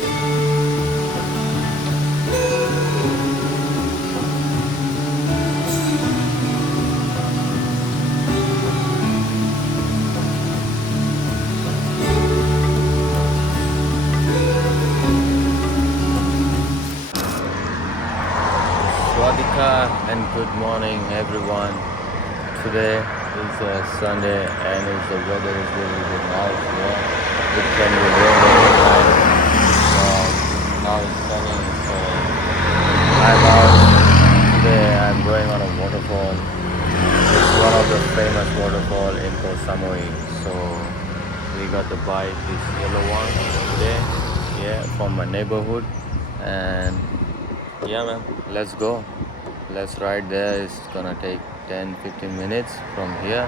Swadika and good morning everyone. Today is Sunday and the weather is really good nice. Yeah, it can be raining anytime. Now it's sunny, so I'm out today. I'm going on a waterfall. It's one of the famous waterfall in Koh Samui. So we got the bike, this yellow one today. Yeah, from my neighborhood, and yeah, man, let's go. Let's ride there. It's gonna take 10-15 minutes from here.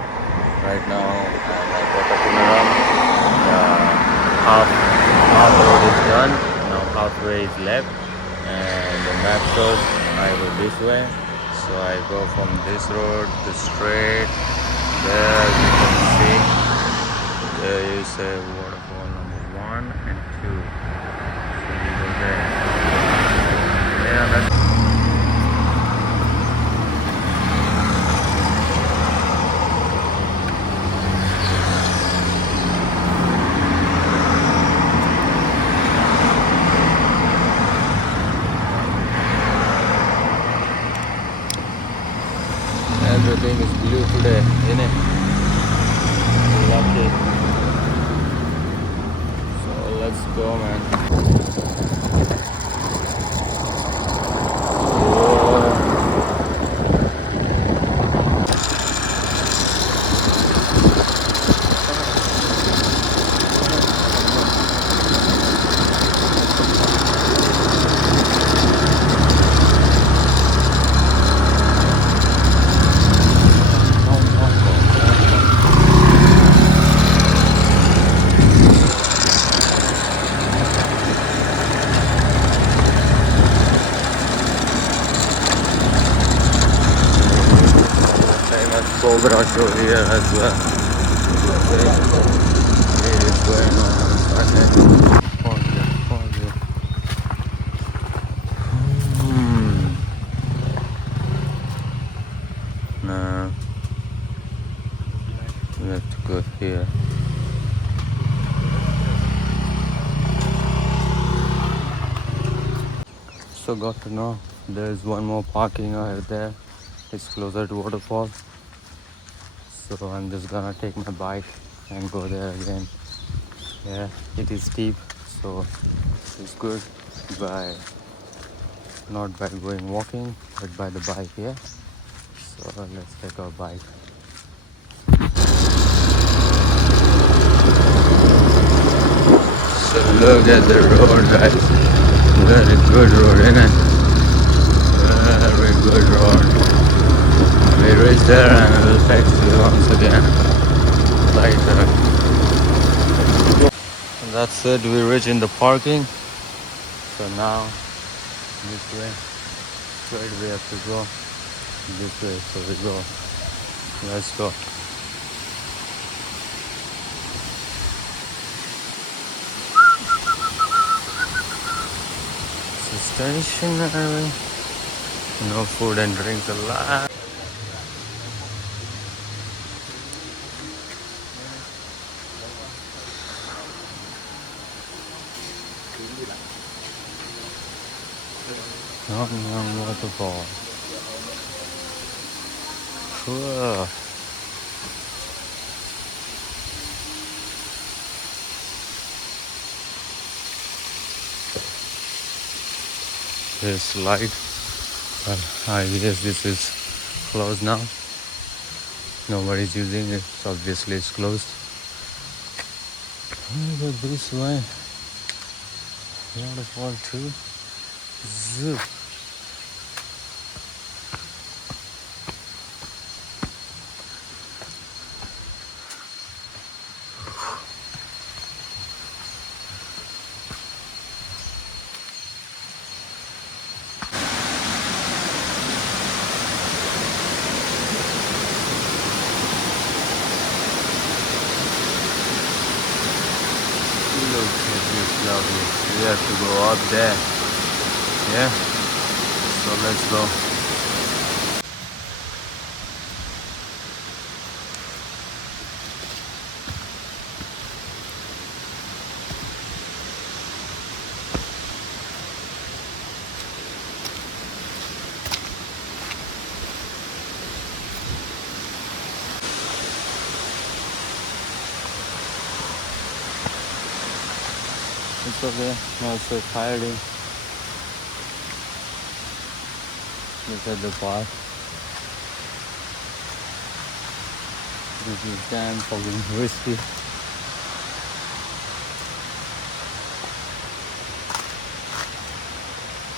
Right now, I'm at Kotapunaram. Half road is done. Now halfway is left, and the map shows I go this way. So I go from this road to straight. There you can see there is a waterfall number 1 and 2. So we go there. Yeah, that's everything is blue today, isn't it? Lucky. So let's go, man. Cobra show here as well. Okay. It is going on Sunday. Nah, we have to go here. So got to know there's one more parking out there. It's closer to waterfall. So I'm just gonna take my bike and go there again. Yeah, it is steep, so it's good by not by going walking, but by the bike here. So let's take our bike. So look at the road, guys. Very good road, isn't it? Very good road. We reached there and we'll text you once again later. And that's it, we reached in the parking. So now this way, straight we have to go this way. So we go, let's go. It's a stationary, no food and drinks allowed. Na Muang Waterfall. Whoa. There's light, but I guess this is closed now. Nobody's using it, so obviously it's closed. Go this way. Waterfall 2. Zoop. Look at this lovely we have to go up there. Yeah, so let's go. It's okay, not so tiring. Look at the park. This is damn fucking risky.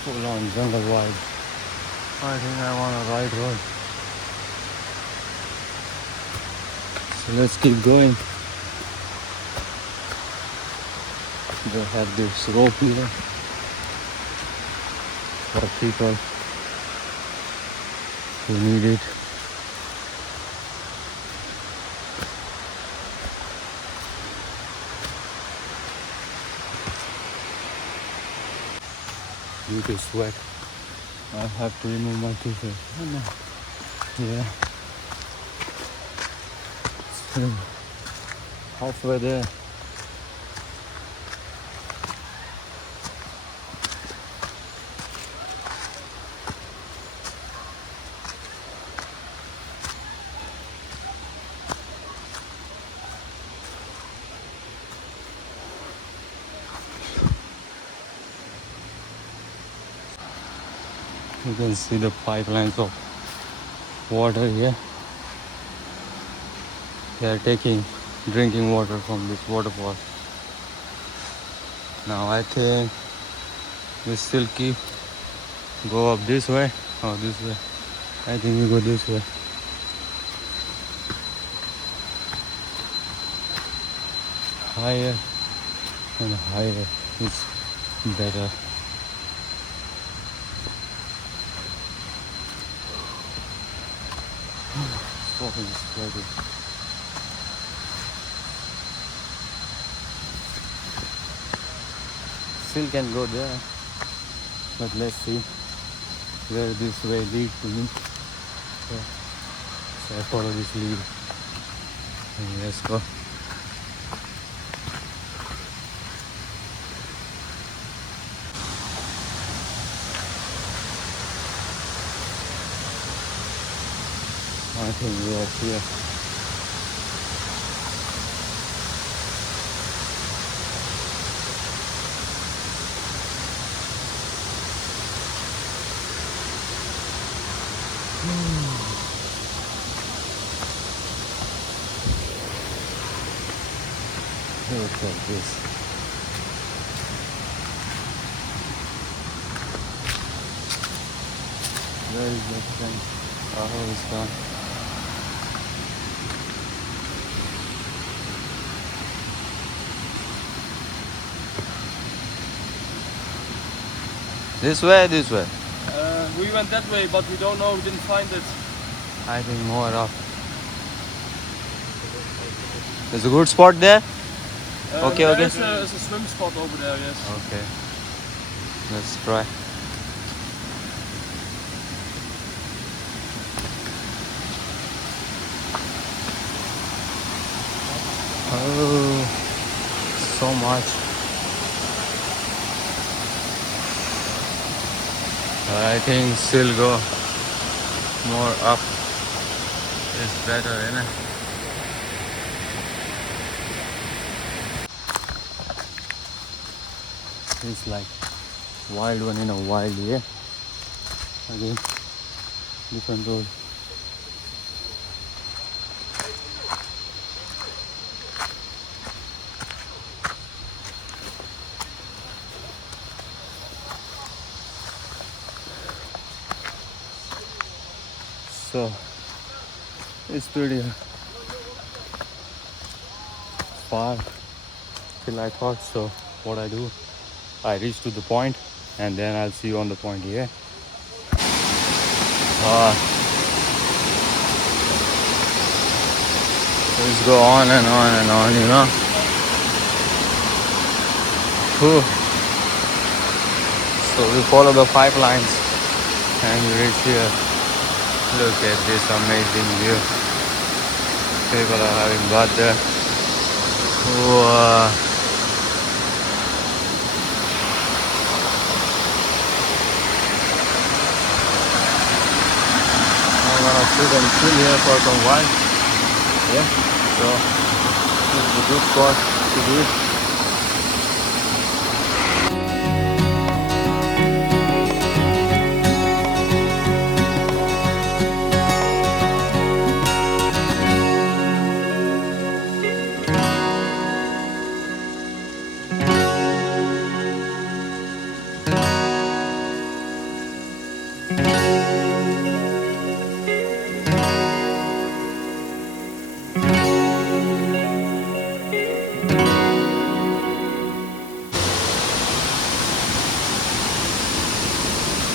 Full on jungle vibe. I think I want a ride road. So let's keep going. They have this rope here for people who need it. Due to sweat, I have to remove my t-shirt. Oh no. Yeah. Still halfway there. You can see the pipelines of water here. They are taking drinking water from this waterfall. Now I think we still go up this way or this way. I think we go this way. Higher and higher, it's better. Fucking sweaty. Still can go there, but let's see where this way leads to me. So I follow this lead and let's go. I think we are here. Look at this. Where is that thing? Oh, it's gone. This way, this way. We went that way, but we don't know, we didn't find it. I think more up. There's a good spot there? Okay. There's a swim spot over there, yes. Okay. Let's try. Oh, so much. I think still go more up is better, isn't it? It's like wild one in a wild year. Again, different road. So it's pretty far till I thought. So what I do, I reach to the point and then I'll see you on the point here. Just go on and on and on, you know. Whew. So we follow the 5 lines and we reach here. Look at this amazing view. People are having bath there. Wow. I'm gonna sit and chill here for some while. Yeah. So this is a good spot to be.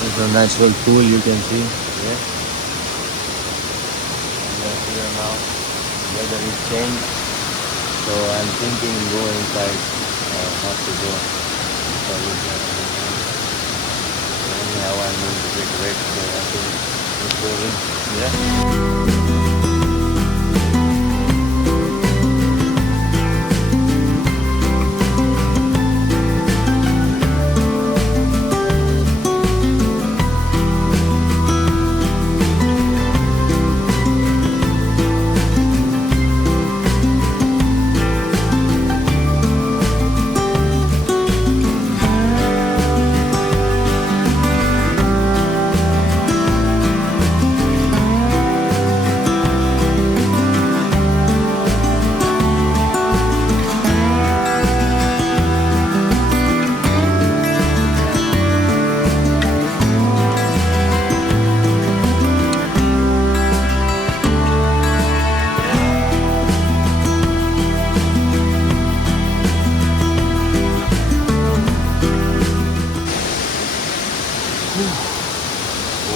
It's a natural pool you can see. Yeah. We are here now. Weather is changed. So I'm thinking go inside. Not to go. So anyhow I'm going to get wet. So I think let's go in. Yeah.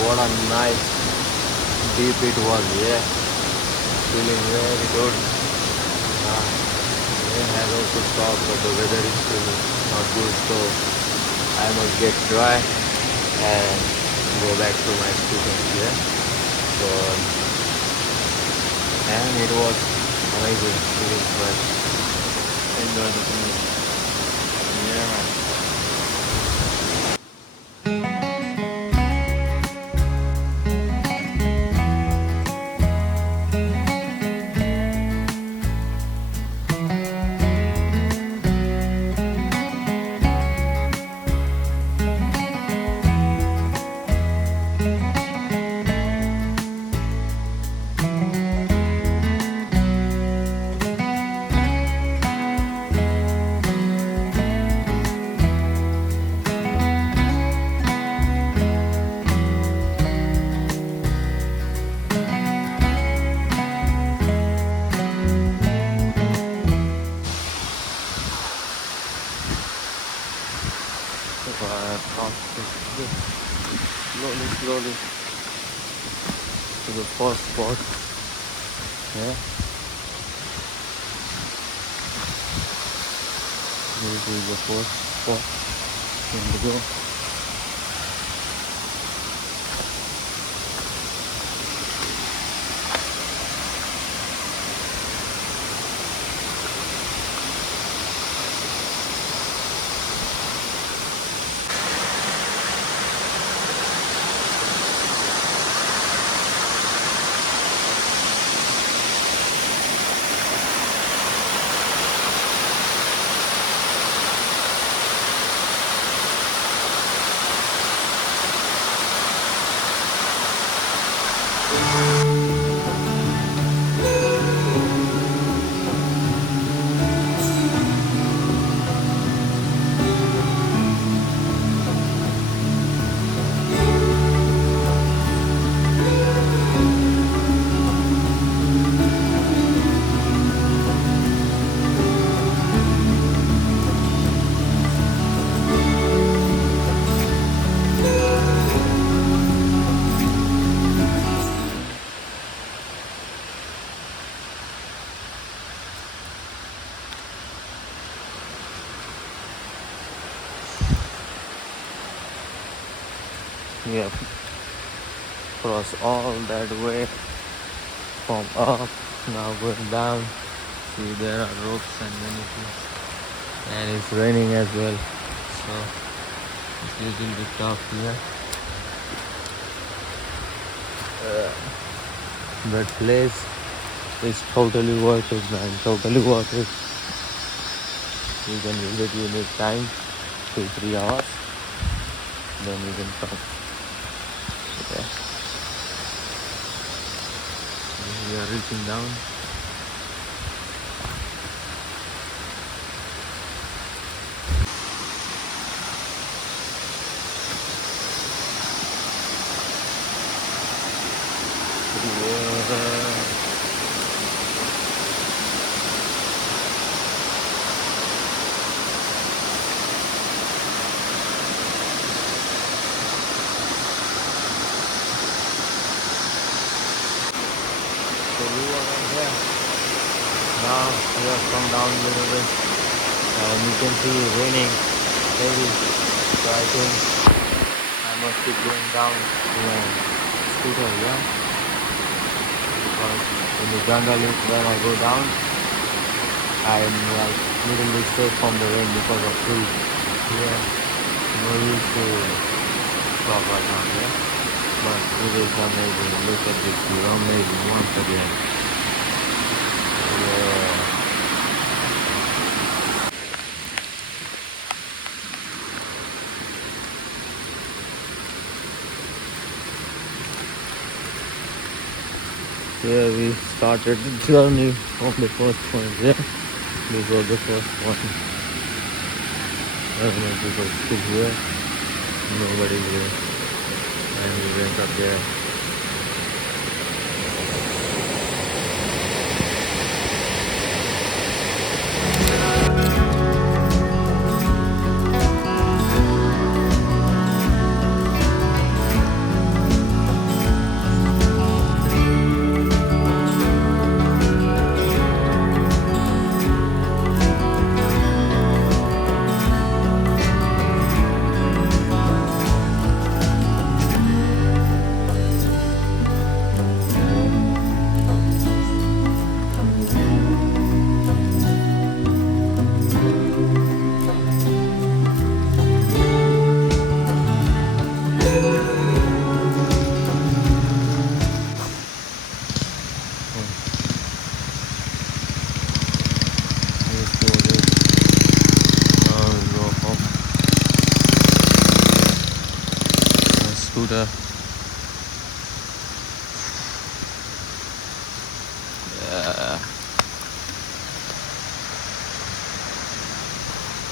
What a nice deep it was, yeah. Feeling very good. Rain has also stopped, but the weather is still not good, so I must get dry and go back to my scooter, yeah. So and it was amazing, feeling fresh. Enjoy the view. Yeah, man. Slowly to the first spot. Yeah. This is the first spot in the go. We have crossed all that way from up, now going down. See, there are ropes and many things, and it's raining as well, so it's a little bit tough here. That place is totally worth it, man. Totally worth it. You can visit. You need time, 2-3 hours. Then you can come. Yeah. We are reaching down. So we are right here. Now we have come down a little bit, and you can see it raining heavy. So I think I must keep going down to my scooter, yeah. Because in the jungle is when I go down, I'm like little bit safe from the rain because of trees. Yeah, no use to stop right now, yeah. But it is amazing. Look at this view, amazing once again. Yeah. Yeah, we started the journey from the first point. Yeah, this was the first point. I don't know if people still here. Nobody here, and we went up there. Scooter. Yeah.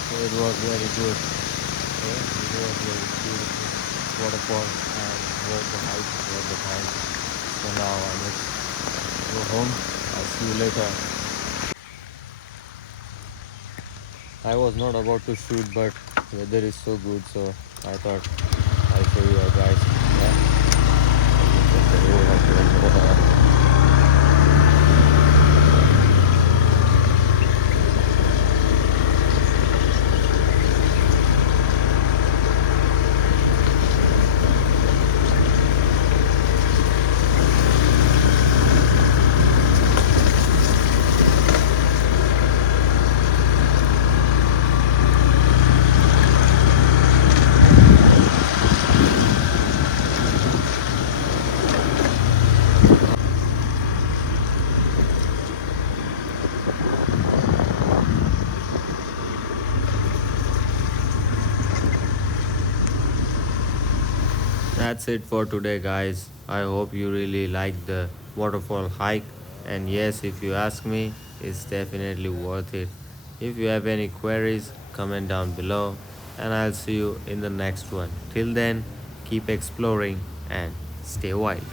So it was very good. Yeah, it was very beautiful waterfall, and worth the hike, worth the time. So now I must go home. I'll see you later. I was not about to shoot, but weather is so good, so I thought I'll show you guys. Yeah. Look at the road up there. That's it for today, guys. I hope you really liked the waterfall hike. And yes, if you ask me, it's definitely worth it. If you have any queries, comment down below, and I'll see you in the next one. Till then, keep exploring and stay wild.